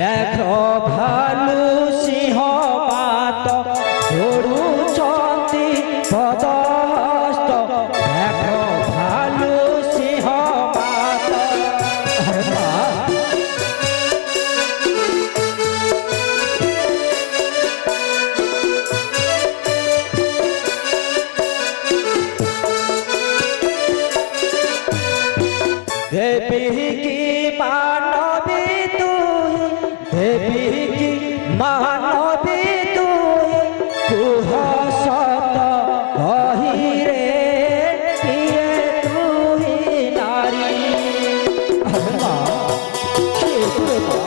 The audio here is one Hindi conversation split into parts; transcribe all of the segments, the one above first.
দেখো ভালু সিংহ মাত ধরুচন্তি পদহস্ত দেখো ভালু সিংহ মাত আরে মা देवी की मानवी तू देवी की मानवी तू कुह सत कही रे किए तू ही नारी अरे माँ किए तू रे माँ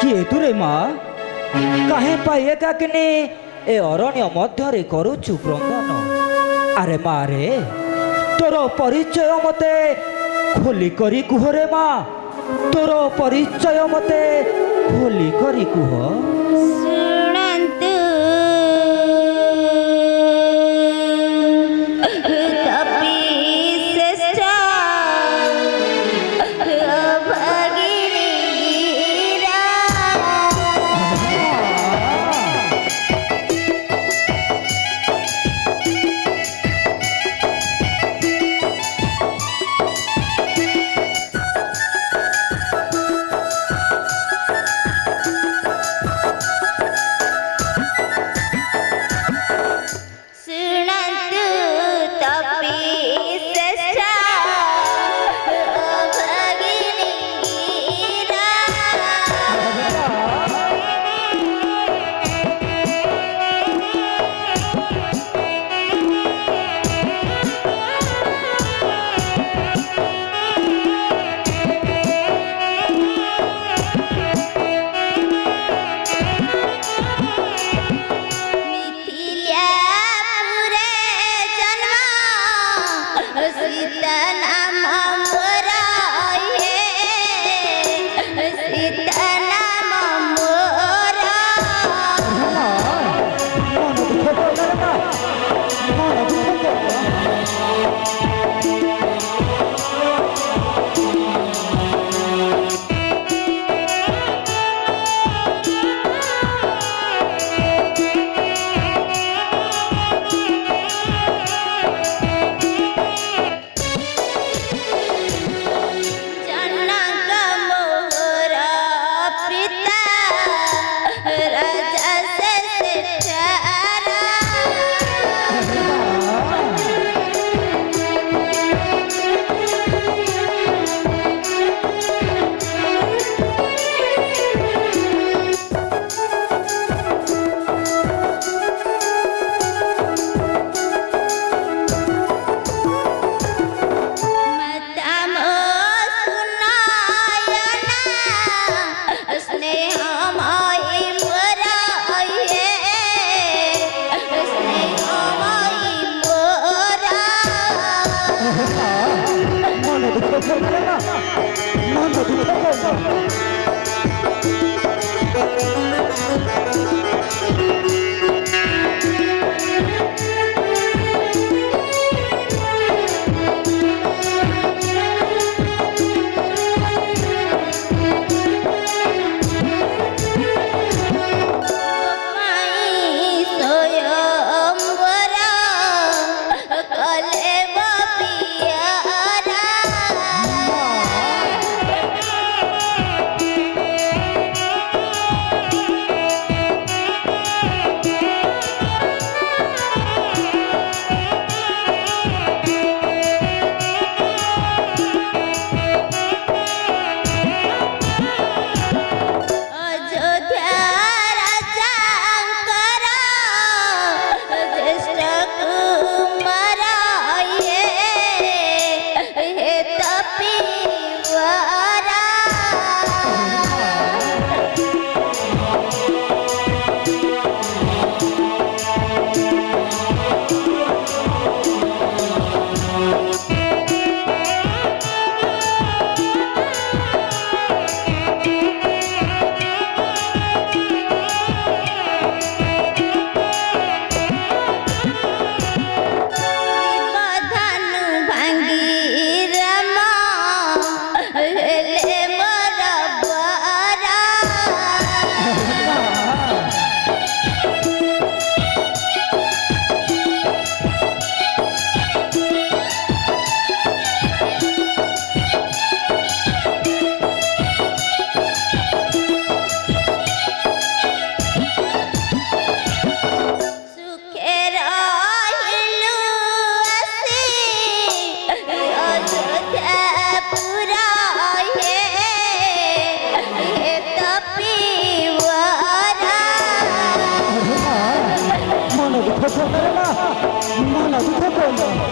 किए तू रे माँ कहे पाइए काकने ए अरण्य मध्यरे करुचु क्रंदन अरे माँ रे तोर परिचय मते खोली करी कुह रे माँ तोर परिचय मते खोली करी कुह शुणन्तु कपिश्रेष्ठ भगिनीरा ଦୁଃଖ କରେ ମା ମନ ଦୁଃଖ କର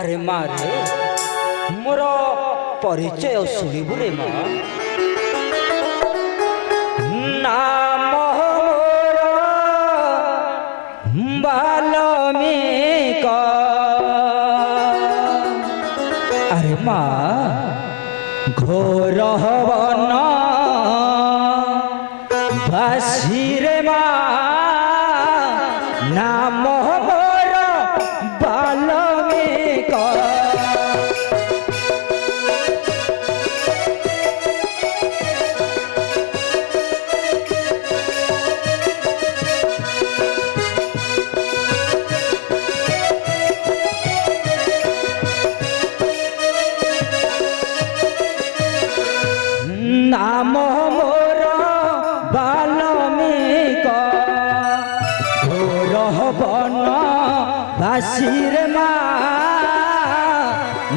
अरे माँ रे मोर परिचय शुणिबु रे माँ नाम मोर बाल्मीक अरे माँ घोर वन बासी रे माँ नाम मोर बाल्मीक नाम मोर बाल्मीक घोर वन बासी रे माँ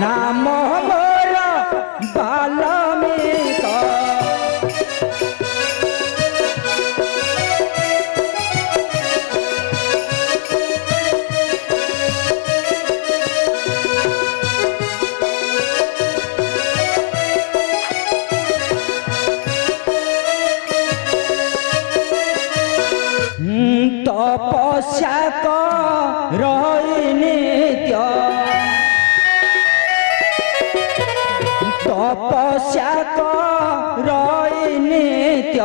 नाम मोर बाल्मीक तपस्या रही नित्य তপস্যা করই নিত্য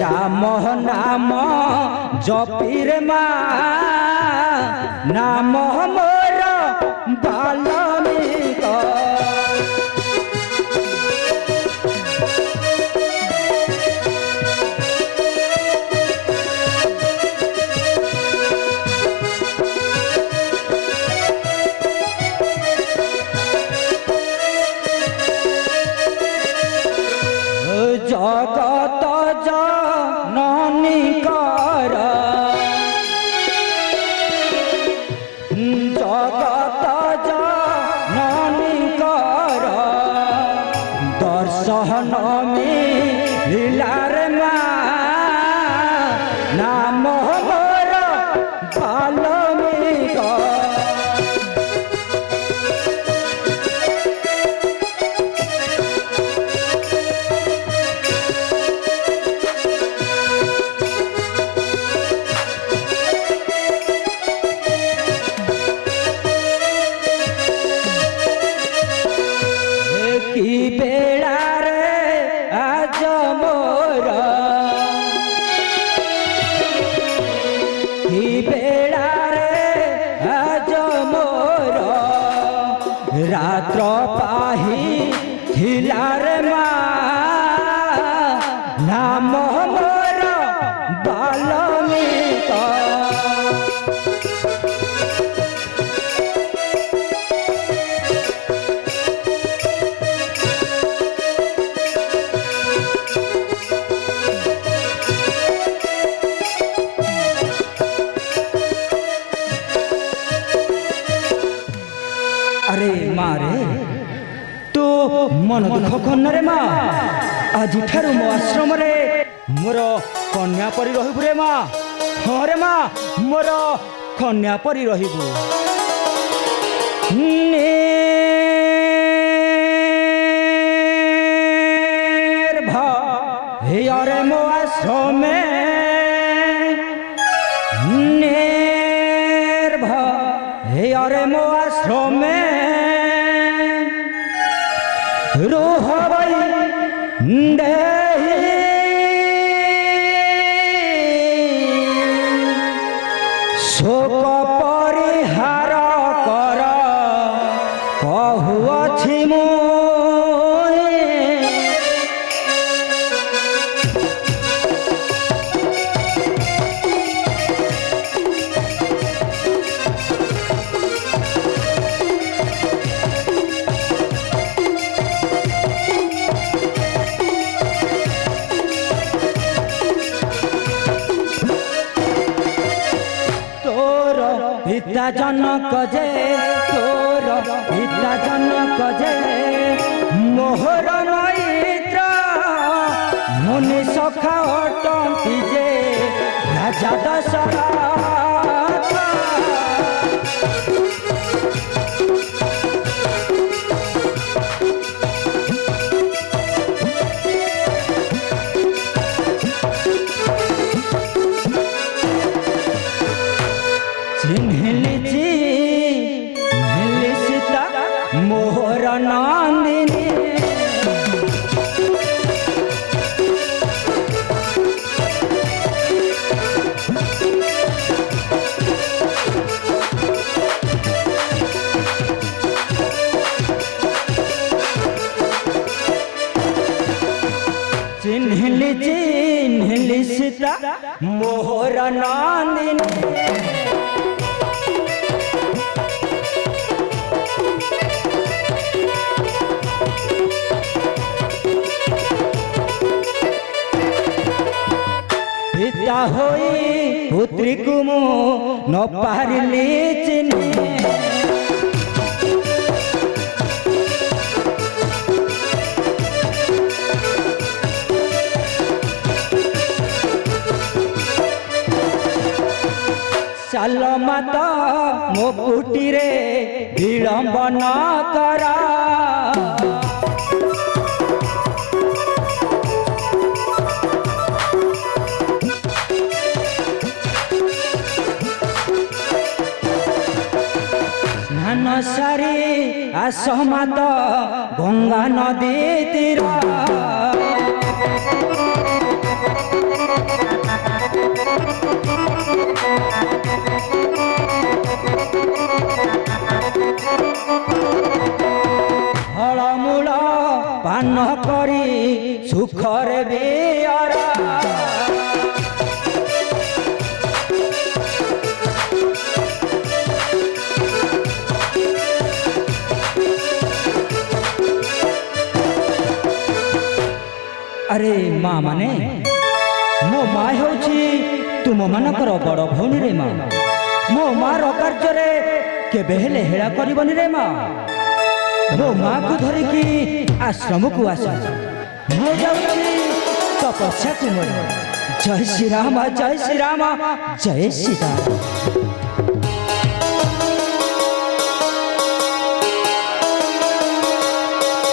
রাম নাম জপিরে মা নাম মোর বাল্মীক। জগত জননীকর জগত জননীকর দর্শন মিলার মা নাম মোর বাল্মীক। কি বেড়ারে আজ মোর কি বেড়ারে আজ মোর রাত্র পাহি খিলারে মা নাম মোর বাল্মীক। আরে মা রে তু মন দুঃখ করনা রে মা আজিঠাରୁ ମୋ ଆଶ୍ରମରେ ମୋର କନ୍ୟା ପରି ରହିବୁ ରେ ମା। ହଁ ରେ ମା ମୋର କନ୍ୟା ପରି ରହିବୁ। ନିର୍ଭୟରେ ମୋ ଆଶ୍ରମେ निर्भୟରେ ମୋ आश्रमे रुहबै देहि शोक परिहार कर कहुअछि मुई। পিতা জনক যে তোর পিতা জনক যে মোহর মৈত্র মুনি সখা অটন্তি যে রাজা দশরথ। চিহ্নিছি সীতা মোহর নন্দিনী চিহ্নিলি সীতা মোহর নন্দিনী। পিতা হই পুত্রীକୁ ମୁଁ ନ ପାରିଲି ଚିହ୍ନି। ଚାଲ ମାତ ମୋ କୁଟିରେ ବିଳମ୍ବ ନ କର। ସ୍ନାନ ସାରି ଆସମାତ ଗଙ୍ଗା ନଦୀ ତୀର ଫଳମୂଳ ପାନ କରି ସୁଖରେ ବିଅରା अरे माँ माने मो माँ होची तुम मानकर बड़ भौनी रे माँ मो माँ रो कार्य केबे हेले हेला करबनी रे माँ मो माँ को धरिकी आश्रम को आस मो जाऊची तपस्या तुम जय श्री राम जय श्री राम जय श्री राम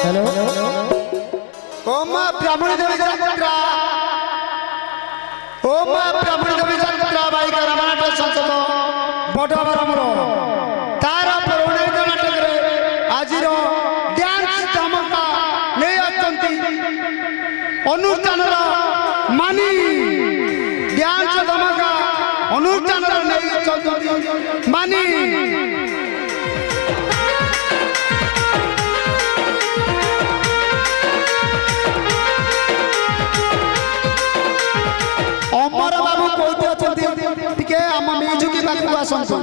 हेलो ओम ब्राह्मणी देवी जगद्रा ओम ब्राह्मणी देवी जगद्रा भाई का रामायण संसद बड़ बरमर तार प्रणीत नाटक आज डांस धमका नहीं आसती अनुष्ठान मानी डांस धमका अनुष्ठान नहीं मानी अमर बाबू कौटी अच्छा टिके आम म्यूजिक पाखक आसतु